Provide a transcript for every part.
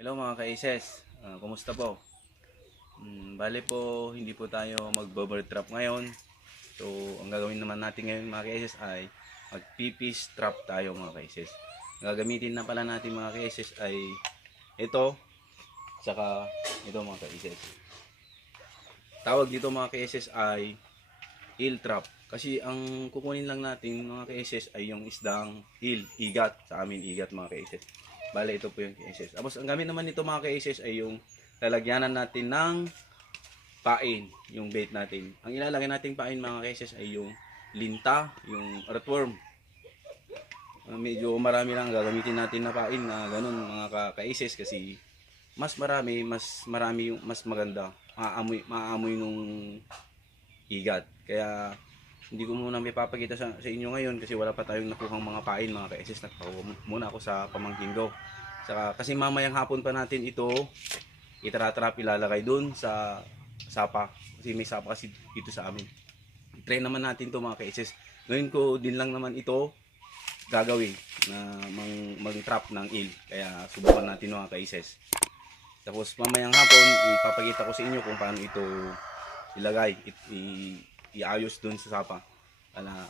Hello mga ka-Aces, kumusta po? Bale po, hindi po tayo mag-bobber trap ngayon. So, ang gagawin naman natin ngayon mga ka-Aces ay mag-pipis trap tayo mga ka-Aces. Gagamitin na pala natin mga ka-Aces ay ito, saka ito mga ka-Aces. Tawag dito mga ka-Aces ay eel trap. Kasi ang kukunin lang natin mga ka-Aces ay yung isdang eel, igat. Sa amin igat mga ka-Aces. Bale, ito po yung ka-Aces. Tapos, ang gamit naman nito mga ka-Aces ay yung lalagyanan natin ng pain, yung bait natin. Ang ilalagay nating pain mga ka-Aces ay yung linta, yung earthworm. Medyo marami lang gagamitin natin na pain na ganun mga ka-Aces kasi mas marami yung mas maganda. Maamoy nung igat. Kaya hindi ko muna may papakita sa inyo ngayon kasi wala pa tayong nakuhang mga pain mga ka-Aces. Nagpakuha muna ako sa pamangkin ko. Saka, kasi mamayang hapon pa natin ito itara-trap ilalagay dun sa sapa. Kasi may sapa kasi dito sa amin. I-try naman natin to mga ka-Aces. Ngayon ko din lang naman ito gagawin na mag-trap ng eel. Kaya subukan natin mga ka-Aces. Tapos mamayang hapon ipapakita ko sa inyo kung paano ito ilagay, iayos dun sa sapa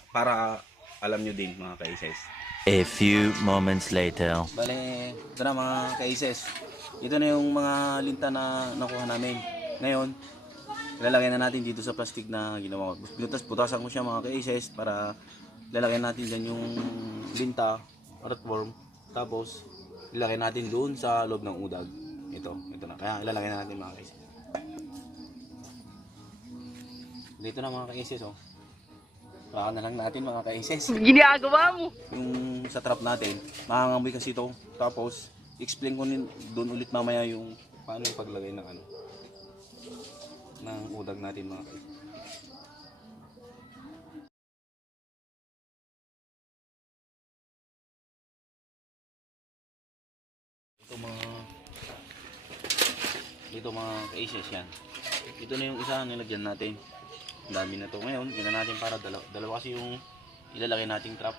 para alam nyo din mga ka-Aces. A few moments later. Bale, ito na mga ka-Aces. Ito na yung mga linta na nakuha namin. Ngayon, ilalagay na natin dito sa plastic na ginawa ko. Putasan ko siya mga ka-Aces para ilalagay natin dyan yung linta, earthworm. Tapos, ilalagay natin doon sa loob ng udag. Ito na. Kaya ilalagay na natin mga ka-Aces. Dito na mga ka-Aces, oh. Baka na lang natin mga ka-Aces. Ginagawa mo. Yung sa trap natin, makangamoy kasi ito. Tapos, explain ko doon ulit mamaya yung paano yung paglagay ng ng udag natin mga ka-Aces. Dito mga ka-Aces yan. Ito na yung isa nilagyan natin. Ang dami na to. Ngayon, gina natin para dalawa kasi yung ilalagay nating trap.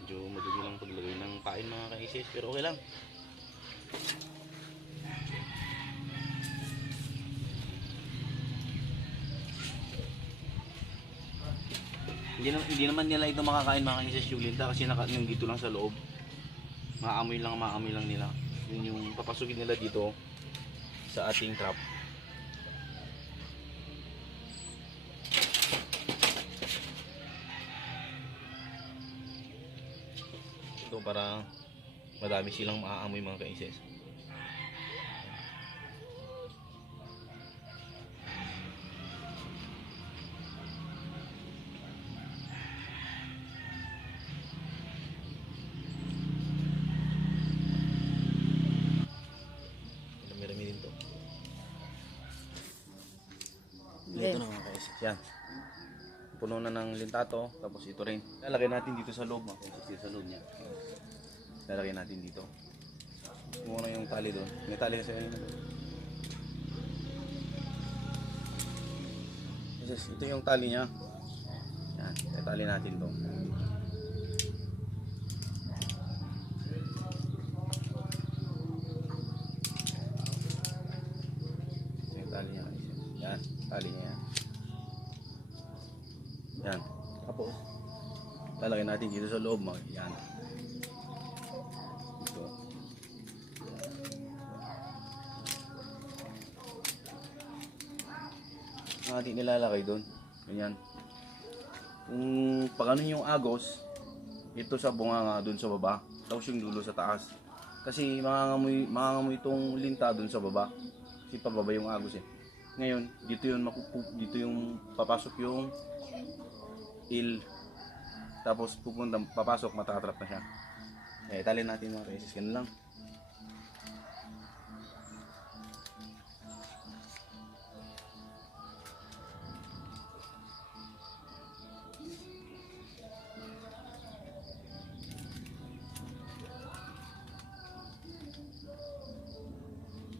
Medyo madumi lang paglagay ng pain mga ka-Aces, pero okay lang. Hindi naman nila ito makakain mga ka-Aces yung linta kasi yung dito lang sa loob. Maamoy lang nila. Yun yung papasukin nila dito sa ating trap. Ito para madami silang maaamoy mga ka-Aces. Marami din to. Ito na mga ka-Aces. Yan. Puno na ng lintato. Tapos ito rin. Lalagay natin dito sa loob mga ka-Aces. Dito sa loob niya. Lalagay natin dito. Muna yung tali doon. May tali kasi kanina doon. Ito yung tali niya. Yan. Itali natin to. Yung tali niya. Yan. Tali niya yan. Yan. Tapos, lalagay natin dito sa loob. Yan. Ito. Ang ating nilalagay doon. Ganyan. Kung pag ano yung agos, ito sa bunganga doon sa baba. Tapos yung dulo sa taas. Kasi mangangamoy itong linta doon sa baba. Kasi pababa yung agos eh. Ngayon, dito yung papasok yung eel. Tapos papasok, matatrap na siya. Italin natin mga ka-Aces. Ganun lang.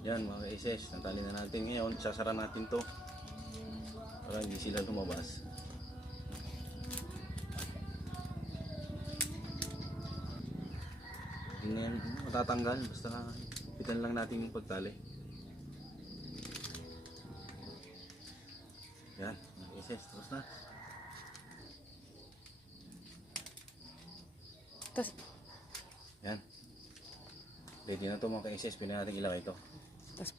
Yan mga ka-Aces, natali na natin ngayon. Sasara natin to para hindi sila lumabas. Hindi na yan matatanggal. Basta pitan lang natin yung pagtali. Yan, mga isis, tapos na. Tapos, Yan. Ready na to mga ka-isis, pwede natin ilagay ito. tapos,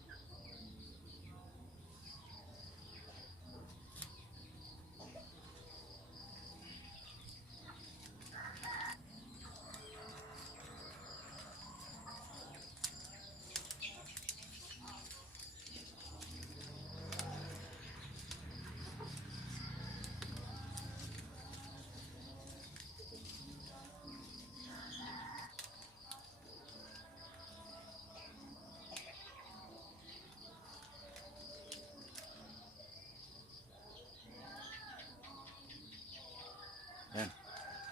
Yan.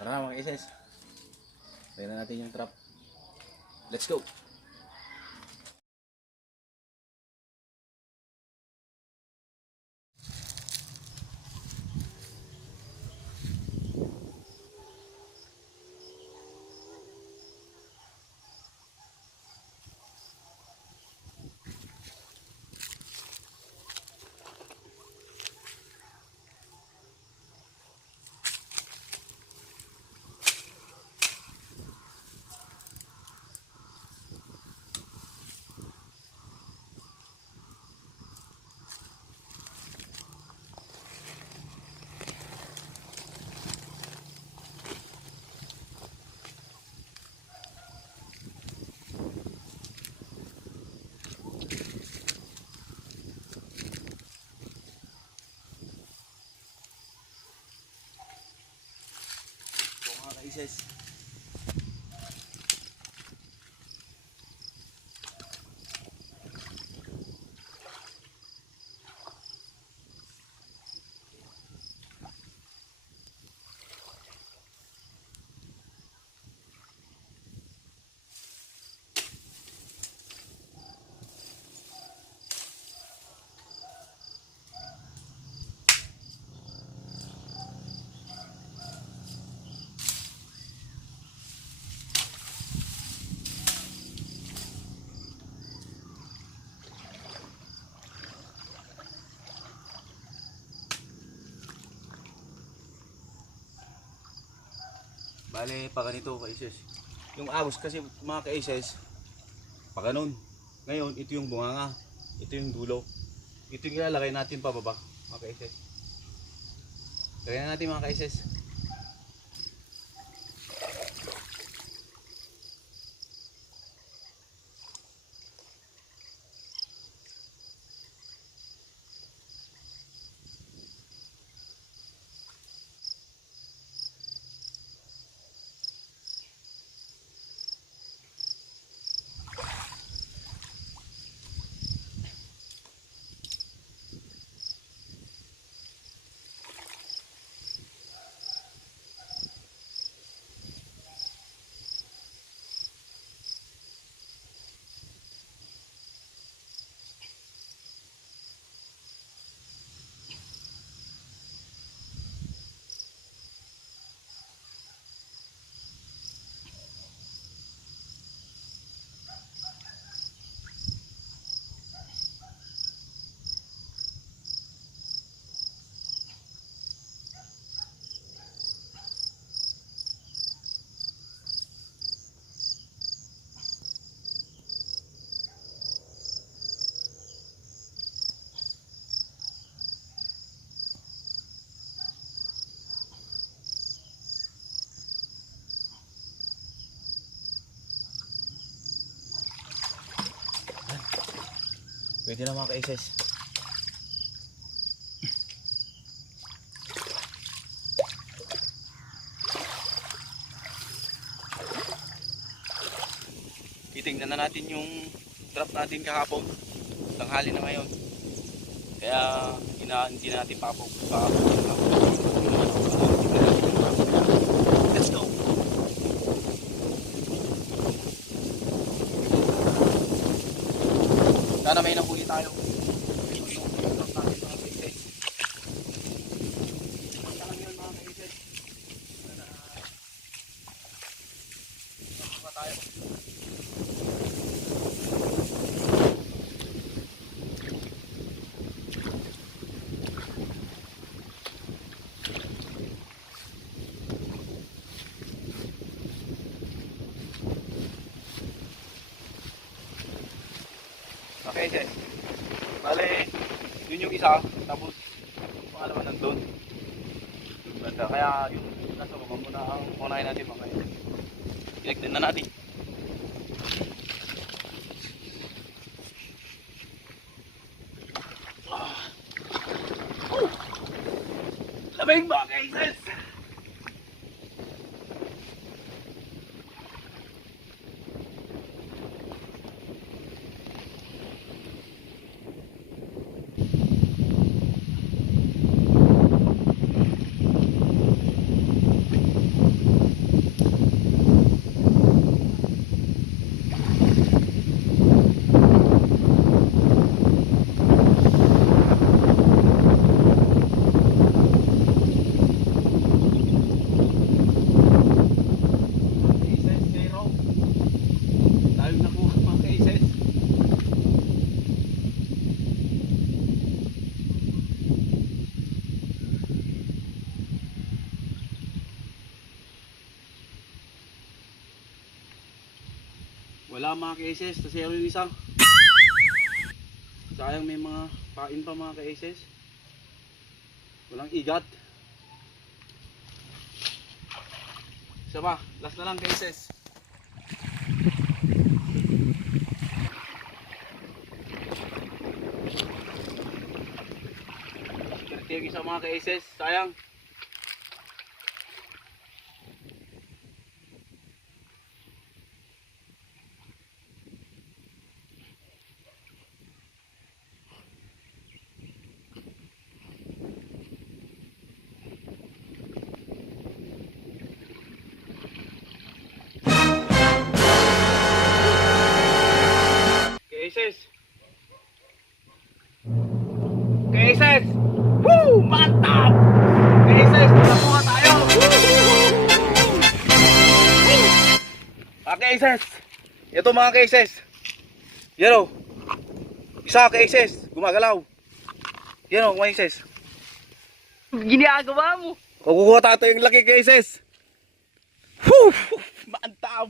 Tara na mga isis. Try na natin yung trap. Let's go! So mga ka-isis, bale pa ganito ka-isis. Yung agos kasi mga ka-isis, pa ganun. Ngayon, ito yung bunganga. Ito yung dulo. Ito yung ilalagay natin pababa mga ka-isis. Lagyan natin mga ka-isis. Pwede na mga ka-isis. Titingnan na natin yung trap natin kahapon. Tanghali na ngayon. Kaya hindi na natin Let's go! Sana may nahuli tayo. tayo. Okay, Jen. Bale, yun yung isa, tapos pangalawa nandun. Banda, kaya yun, nasa baba muna ang unahin natin mga kaya. Pinagdan na natin. Lamig mga kaises! Kaises, zero. Tayo nakuha mga kaises. Wala mga kaises, na zero yung isa. Sayang may mga pain pa mga kaises. Walang igat. Isa pa, last na lang kaises. Swerte yung isa mga kaises, sayang. Kaises! Kaises! Woo! Mantap! Kaises! Nakuha tayo! Mga kaises! Ito mga kaises! Yan o! Isa kaises! Gumagalaw! Yan o mga kaises! Ginagawa mo. Kukuha tayo yung laki kaises! Woo! Mantap!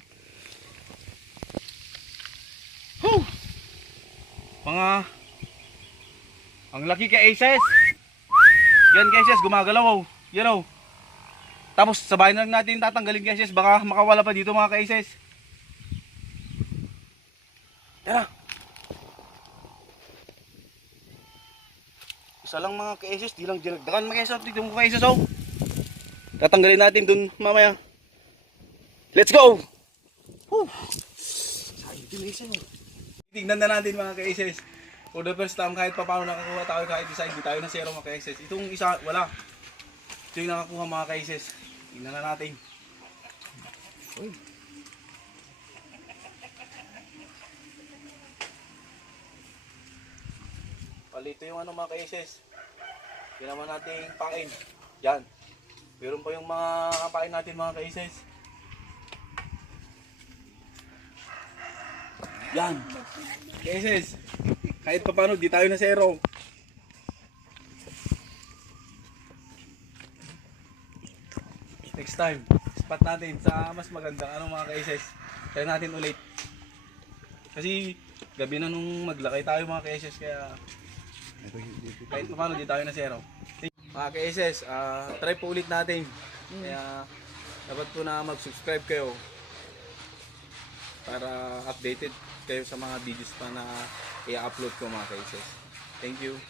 Woo! Mga ang laki kay Aces. Yan kay Aces, gumagalaw oh. Yan oh. Tapos sabahin na lang natin tatanggalin kay Aces, baka makawala pa dito mga kay Aces. Tara. Isa lang mga kay Aces, di lang dinagdagan mga Aces dito mga kay Aces oh. Tatanggalin natin dun mamaya. Let's go. Woo. Sayang din Aces oh. Tignan na natin mga kaises. For the first time kahit pa paano nakakuha tayo kahit isa, hindi tayo na zero mga kaises. Itong isa, wala. Ito yung nakakuha mga kaises. Tignan na natin. Uy. Palito yung ano mga kaises. Yan naman nating pain. Yan. Meron pa yung mga pain natin mga kaises. Yan. Kaises. Kahit pa paano, di tayo na zero. Next time, spot natin sa mas magandang ano mga kaises. Try natin ulit. Kasi gabi na nung maglakay tayo mga kaises, kaya kahit pa paano, di tayo na zero. Mga kaises, try po ulit natin. Kaya dapat po na mag-subscribe kayo para updated kayo sa mga videos pa na i-upload ko mga kaises. Thank you.